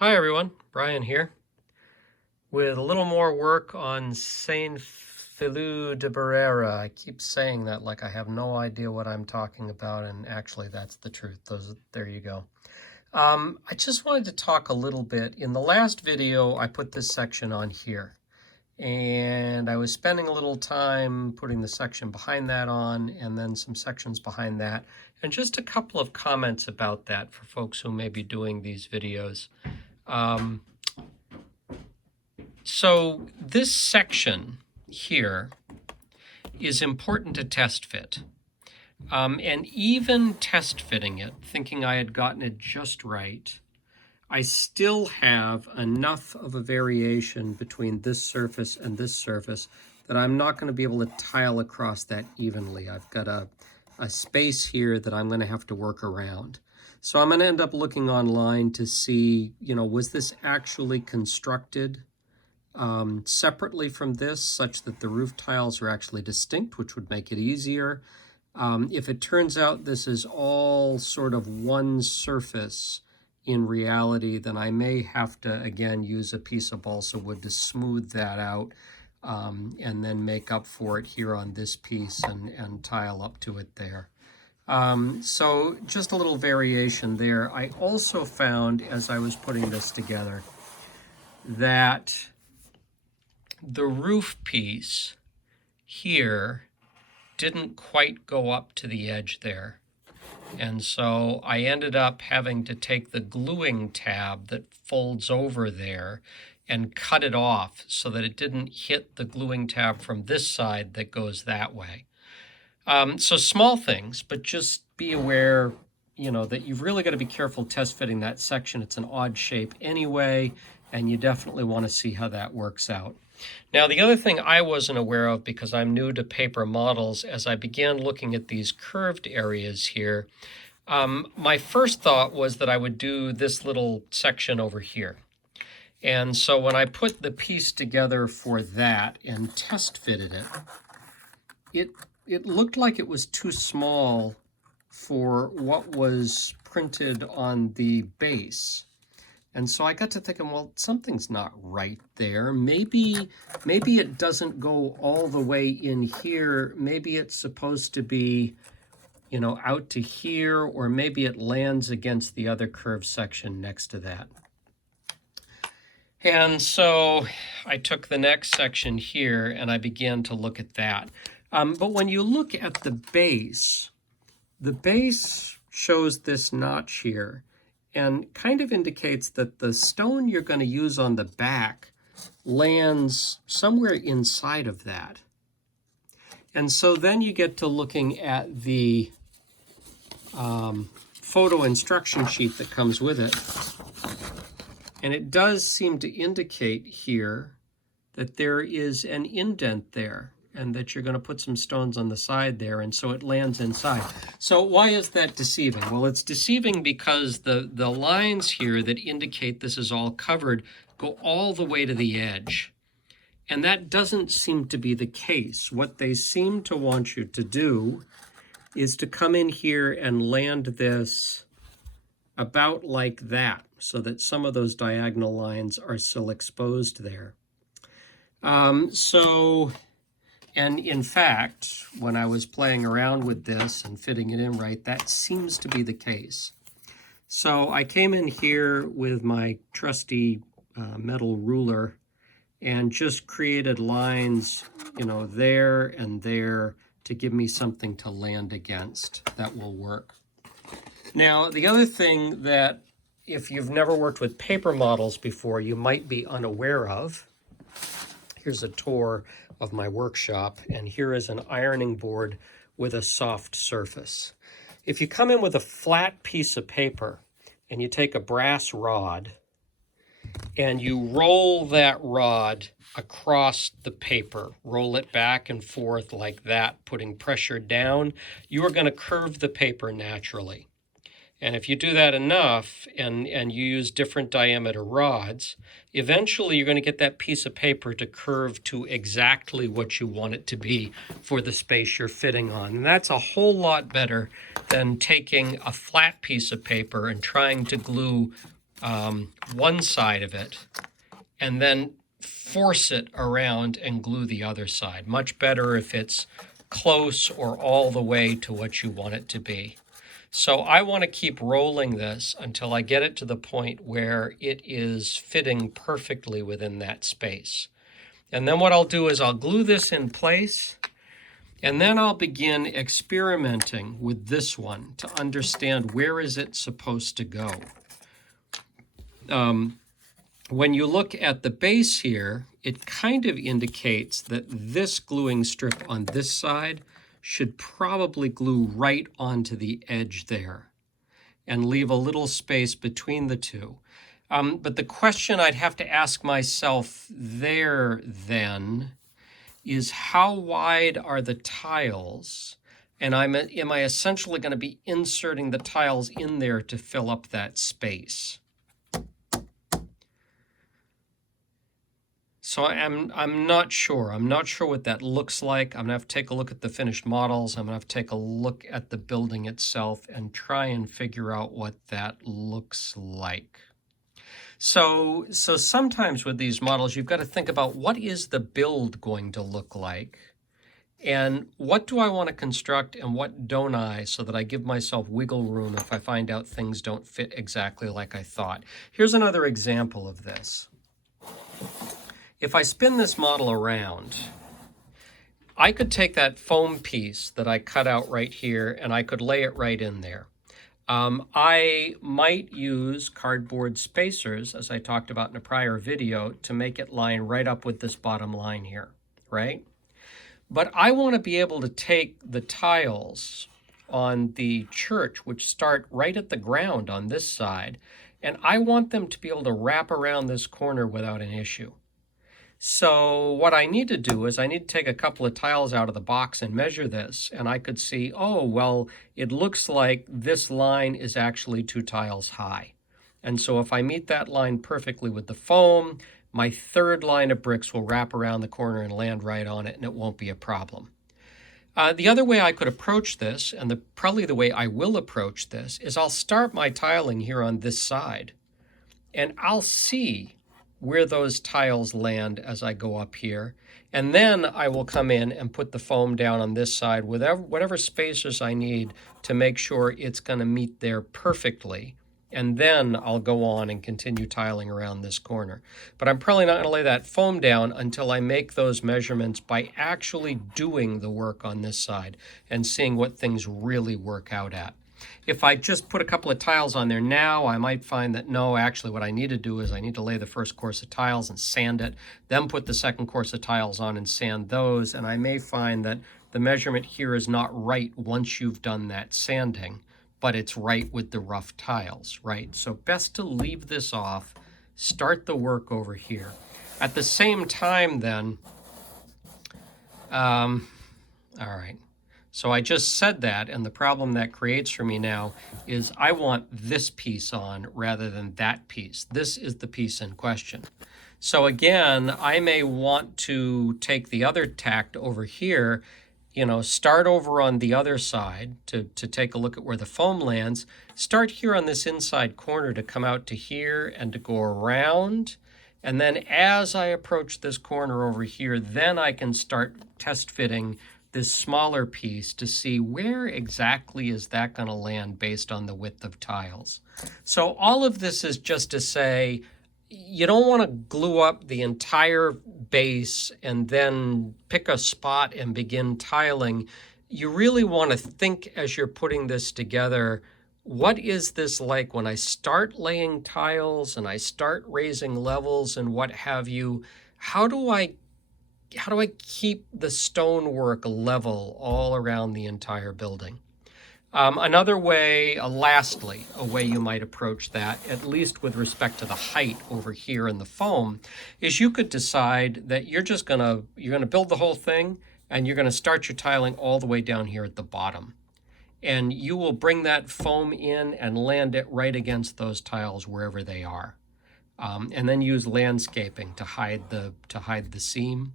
Hi everyone, Brian here with a little more work on Saint Feliu de Barruera. I keep saying that like I have no idea what I'm talking about, and actually that's the truth. There you go. I just wanted to talk a little bit. In the last video, I put this section on here, and I was spending a little time putting the section behind that on, and then some sections behind that, and just a couple of comments about that for folks who may be doing these videos. So this section here is important to test fit. And even test fitting it, thinking I had gotten it just right, I still have enough of a variation between this surface and this surface that I'm not going to be able to tile across that evenly. I've got a space here that I'm going to have to work around. So I'm going to end up looking online to see, was this actually constructed separately from this, such that the roof tiles are actually distinct, which would make it easier. If it turns out this is all sort of one surface in reality, then I may have to, again, use a piece of balsa wood to smooth that out and then make up for it here on this piece and tile up to it there. So just a little variation there. I also found, as I was putting this together, that the roof piece here didn't quite go up to the edge there. And so I ended up having to take the gluing tab that folds over there and cut it off so that it didn't hit the gluing tab from this side that goes that way. So small things, but just be aware, that you've really got to be careful test fitting that section. It's an odd shape anyway, and you definitely want to see how that works out. Now, the other thing I wasn't aware of, because I'm new to paper models, as I began looking at these curved areas here, my first thought was that I would do this little section over here. And so when I put the piece together for that and test fitted it looked like it was too small for what was printed on the base. And so I got to thinking, well, something's not right there. Maybe it doesn't go all the way in here. Maybe it's supposed to be, out to here, or maybe it lands against the other curved section next to that. And so I took the next section here and I began to look at that. But when you look at the base shows this notch here and kind of indicates that the stone you're going to use on the back lands somewhere inside of that. And so then you get to looking at the photo instruction sheet that comes with it. And it does seem to indicate here that there is an indent there, and that you're going to put some stones on the side there, and so it lands inside. So why is that deceiving? Well, it's deceiving because the lines here that indicate this is all covered go all the way to the edge. And that doesn't seem to be the case. What they seem to want you to do is to come in here and land this about like that, so that some of those diagonal lines are still exposed there. And in fact, when I was playing around with this and fitting it in right, that seems to be the case. So I came in here with my trusty metal ruler and just created lines, there and there to give me something to land against that will work. Now, the other thing that, if you've never worked with paper models before, you might be unaware of, here's a tour of my workshop, and here is an ironing board with a soft surface. If you come in with a flat piece of paper and you take a brass rod and you roll that rod across the paper, roll it back and forth like that, putting pressure down, you are going to curve the paper naturally. And if you do that enough and you use different diameter rods, eventually you're going to get that piece of paper to curve to exactly what you want it to be for the space you're fitting on. And that's a whole lot better than taking a flat piece of paper and trying to glue one side of it and then force it around and glue the other side. Much better if it's close or all the way to what you want it to be. So I want to keep rolling this until I get it to the point where it is fitting perfectly within that space. And then what I'll do is I'll glue this in place, and then I'll begin experimenting with this one to understand where is it supposed to go. When you look at the base here, it kind of indicates that this gluing strip on this side should probably glue right onto the edge there and leave a little space between the two. But the question I'd have to ask myself there then is how wide are the tiles? And am I essentially going to be inserting the tiles in there to fill up that space? So I'm not sure. I'm not sure what that looks like. I'm going to have to take a look at the finished models. I'm going to have to take a look at the building itself and try and figure out what that looks like. So sometimes with these models, you've got to think about what is the build going to look like, and what do I want to construct and what don't I, so that I give myself wiggle room if I find out things don't fit exactly like I thought. Here's another example of this. If I spin this model around, I could take that foam piece that I cut out right here and I could lay it right in there. I might use cardboard spacers, as I talked about in a prior video, to make it line right up with this bottom line here, right? But I want to be able to take the tiles on the church, which start right at the ground on this side, and I want them to be able to wrap around this corner without an issue. So what I need to do is I need to take a couple of tiles out of the box and measure this, and I could see, oh, well, it looks like this line is actually 2 tiles high. And so if I meet that line perfectly with the foam, my third line of bricks will wrap around the corner and land right on it, and it won't be a problem. The other way I could approach this, and probably the way I will approach this, is I'll start my tiling here on this side, and I'll see where those tiles land as I go up here. And then I will come in and put the foam down on this side with whatever spacers I need to make sure it's going to meet there perfectly. And then I'll go on and continue tiling around this corner. But I'm probably not going to lay that foam down until I make those measurements by actually doing the work on this side and seeing what things really work out at. If I just put a couple of tiles on there now, I might find that no, actually what I need to do is I need to lay the first course of tiles and sand it, then put the second course of tiles on and sand those, and I may find that the measurement here is not right once you've done that sanding, but it's right with the rough tiles, right? So best to leave this off, start the work over here. At the same time then, all right. So I just said that, and the problem that creates for me now is I want this piece on rather than that piece. This is the piece in question. So again, I may want to take the other tact over here, start over on the other side to take a look at where the foam lands, start here on this inside corner to come out to here and to go around. And then as I approach this corner over here, then I can start test fitting this smaller piece to see where exactly is that going to land based on the width of tiles. So all of this is just to say, you don't want to glue up the entire base and then pick a spot and begin tiling. You really want to think as you're putting this together, what is this like when I start laying tiles and I start raising levels and what have you? How do I keep the stonework level all around the entire building? Another way, lastly, a way you might approach that, at least with respect to the height over here in the foam, is you could decide that you're gonna build the whole thing and you're gonna start your tiling all the way down here at the bottom. And you will bring that foam in and land it right against those tiles wherever they are. And then use landscaping to hide the seam.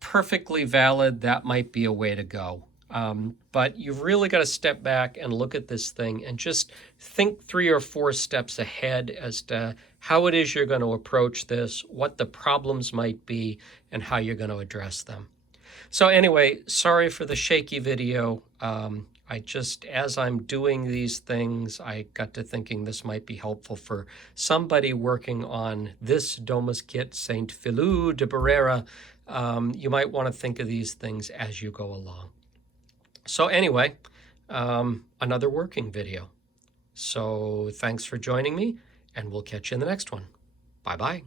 Perfectly valid, that might be a way to go. But you've really got to step back and look at this thing and just think 3 or 4 steps ahead as to how it is you're going to approach this, what the problems might be, and how you're going to address them. So anyway, sorry for the shaky video. As I'm doing these things, I got to thinking this might be helpful for somebody working on this Domus kit, Saint Feliu de Barruera. You might want to think of these things as you go along. So anyway, another working video. So thanks for joining me, and we'll catch you in the next one. Bye-bye.